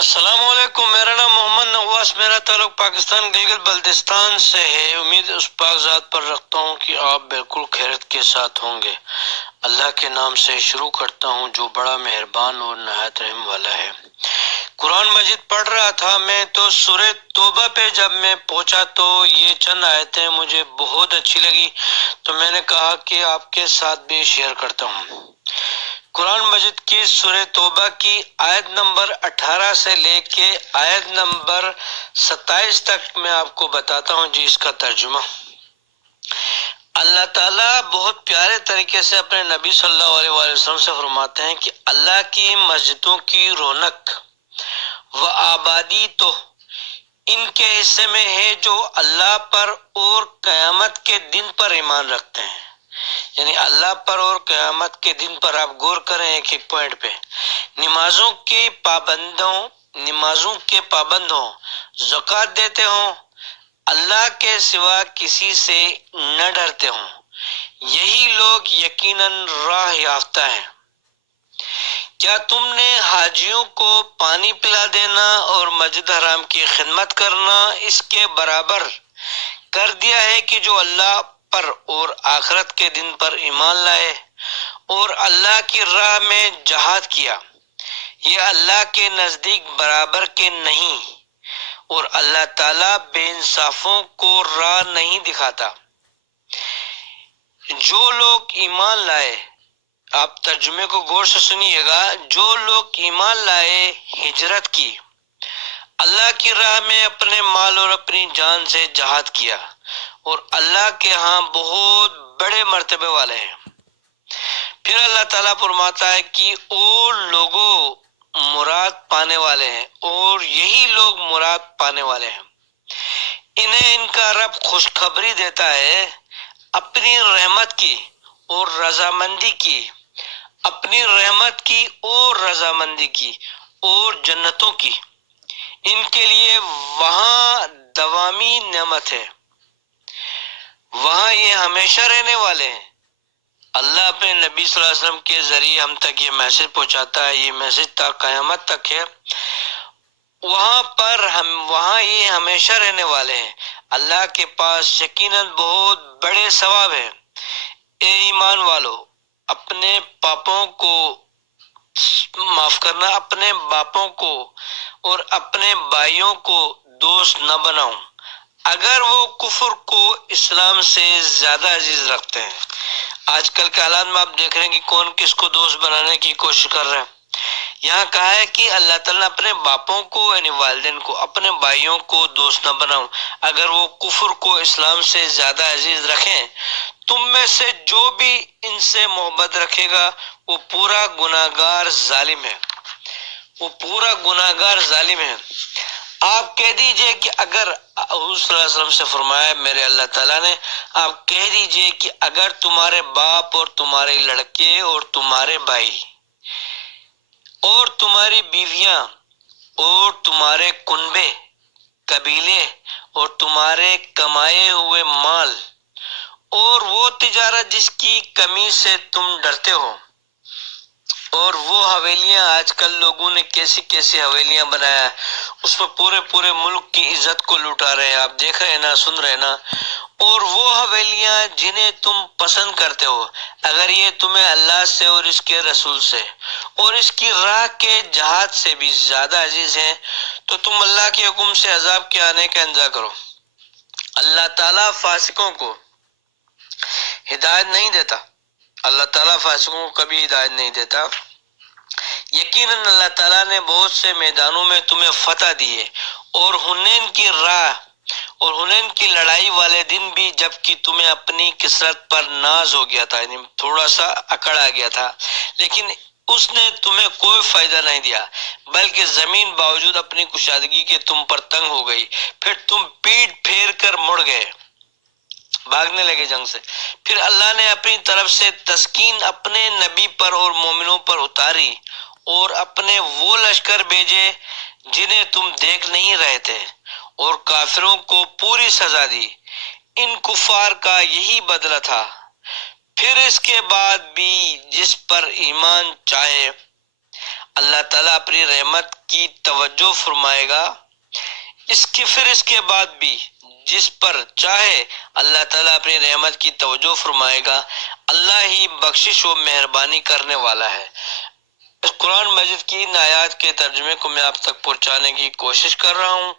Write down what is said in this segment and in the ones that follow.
السلام علیکم، میرا نام محمد نواز، میرا تعلق پاکستان گلگت بلتستان سے ہے۔ امید اس پاک ذات پر رکھتا ہوں کہ آپ بالکل خیریت کے ساتھ ہوں گے۔ اللہ کے نام سے شروع کرتا ہوں جو بڑا مہربان اور نہایت رحم والا ہے۔ قرآن مجید پڑھ رہا تھا میں تو سورہ توبہ پہ جب میں پہنچا تو یہ چند آیتیں مجھے بہت اچھی لگی، تو میں نے کہا کہ آپ کے ساتھ بھی شیئر کرتا ہوں۔ قرآن مجید کی سورہ توبہ کی آیت نمبر 18 سے لے کے آیت نمبر 27 تک میں آپ کو بتاتا ہوں جی اس کا ترجمہ۔ اللہ تعالیٰ بہت پیارے طریقے سے اپنے نبی صلی اللہ علیہ وآلہ وسلم سے فرماتے ہیں کہ اللہ کی مسجدوں کی رونق و آبادی تو ان کے حصے میں ہے جو اللہ پر اور قیامت کے دن پر ایمان رکھتے ہیں۔ یعنی اللہ پر اور قیامت کے دن پر آپ غور کریں ایک ایک پوائنٹ پہ۔ نمازوں کے پابند ہوں، زکوٰۃ دیتے ہوں، اللہ کے سوا کسی سے نہ ڈرتے ہوں، یہی لوگ یقیناً راہ یافتہ ہیں۔ کیا تم نے حاجیوں کو پانی پلا دینا اور مسجد حرام کی خدمت کرنا اس کے برابر کر دیا ہے کہ جو اللہ پر اور آخرت کے دن پر ایمان لائے اور اللہ کی راہ میں جہاد کیا؟ یہ اللہ کے نزدیک برابر کے نہیں، اور اللہ تعالیٰ بے انصافوں کو راہ نہیں دکھاتا۔ جو لوگ ایمان لائے، آپ ترجمے کو غور سے سنیے گا، جو لوگ ایمان لائے، ہجرت کی، اللہ کی راہ میں اپنے مال اور اپنی جان سے جہاد کیا، اور اللہ کے ہاں بہت بڑے مرتبے والے ہیں۔ پھر اللہ تعالیٰ فرماتا ہے کہ اور لوگوں مراد پانے والے ہیں، اور یہی لوگ مراد پانے والے ہیں۔ انہیں ان کا رب خوشخبری دیتا ہے اپنی رحمت کی اور رضامندی کی، اپنی رحمت کی اور رضامندی کی اور جنتوں کی۔ ان کے لیے وہاں دوامی نعمت ہے، وہاں یہ ہمیشہ رہنے والے ہیں۔ اللہ اپنے نبی صلی اللہ علیہ وسلم کے ذریعے ہم تک یہ میسج پہنچاتا ہے، یہ میسج تا قیامت تک ہے۔ وہاں یہ ہمیشہ رہنے والے ہیں، اللہ کے پاس یقیناً بہت بڑے ثواب ہیں۔ اے ایمان والو، اپنے پاپوں کو معاف کرنا، اپنے باپوں کو اور اپنے بھائیوں کو دوست نہ بناؤ اگر وہ کفر کو اسلام سے زیادہ عزیز رکھتے ہیں۔ آج کل کے حالات میں آپ دیکھ رہے ہیں کہ کون کس کو دوست بنانے کی کوشش کر رہے ہیں۔ یہاں کہا ہے کہ اللہ تعالیٰ نے اپنے باپوں کو یعنی والدین کو، اپنے بھائیوں کو دوست نہ بناؤ اگر وہ کفر کو اسلام سے زیادہ عزیز رکھیں۔ تم میں سے جو بھی ان سے محبت رکھے گا وہ پورا گناہگار ظالم ہے، وہ پورا گناہگار ظالم ہے۔ آپ کہہ دیجئے کہ اگر حضور صلی اللہ علیہ وسلم سے فرمایا میرے اللہ تعالیٰ نے، آپ کہہ دیجئے کہ اگر تمہارے باپ اور تمہارے لڑکے اور تمہارے بھائی اور تمہاری بیویاں اور تمہارے کنبے، قبیلے اور تمہارے کمائے ہوئے مال اور وہ تجارت جس کی کمی سے تم ڈرتے ہو، اور وہ حویلیاں، آج کل لوگوں نے کیسی کیسی حویلیاں بنایا ہے، اس میں پورے ملک کی عزت کو لوٹا رہے ہیں، آپ دیکھ رہے ہیں نا، سن رہے ہیں نا۔ اور وہ حویلیاں جنہیں تم پسند کرتے ہو، اگر یہ تمہیں اللہ سے اور اس کے رسول سے اور اس کی راہ کے جہاد سے بھی زیادہ عزیز ہیں تو تم اللہ کے حکم سے عذاب کے آنے کا انتظار کرو۔ اللہ تعالیٰ فاسقوں کو ہدایت نہیں دیتا، اللہ تعالیٰ فاسقوں کو کبھی ہدایت نہیں دیتا۔ یقیناً اللہ تعالیٰ نے بہت سے میدانوں میں تمہیں فتح دی ہے، اور حنین کی راہ اور حنین کی لڑائی والے دن بھی جبکہ تمہیں اپنی کثرت پر ناز ہو گیا تھا، یعنی تھوڑا سا اکڑ آ گیا تھا، لیکن اس نے تمہیں کوئی فائدہ نہیں دیا، بلکہ زمین باوجود اپنی کشادگی کے تم پر تنگ ہو گئی، پھر تم پیٹ پھیر کر مڑ گئے، بھاگنے لگے جنگ سے۔ پھر اللہ نے اپنی طرف سے تسکین اپنے نبی پر اور مومنوں پر اتاری، اور اپنے وہ لشکر بھیجے جنہیں تم دیکھ نہیں رہے تھے، اور کافروں کو پوری سزا دی۔ ان کفار کا یہی بدلہ تھا۔ پھر اس کے بعد بھی جس پر ایمان چاہے اللہ تعالیٰ اپنی رحمت کی توجہ فرمائے گا۔ اس کے بعد بھی جس پر چاہے اللہ تعالیٰ اپنی رحمت کی توجہ فرمائے گا۔ اللہ ہی بخشش و مہربانی کرنے والا ہے۔ اس قرآن مجید کی ان آیات کے ترجمے کو میں آپ تک پہنچانے کی کوشش کر رہا ہوں۔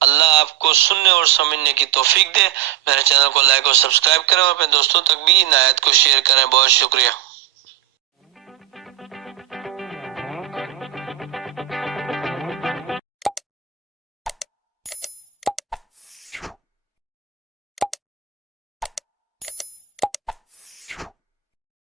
اللہ آپ کو سننے اور سمجھنے کی توفیق دے۔ میرے چینل کو لائک اور سبسکرائب کریں اور اپنے دوستوں تک بھی ان آیات کو شیئر کریں۔ بہت شکریہ۔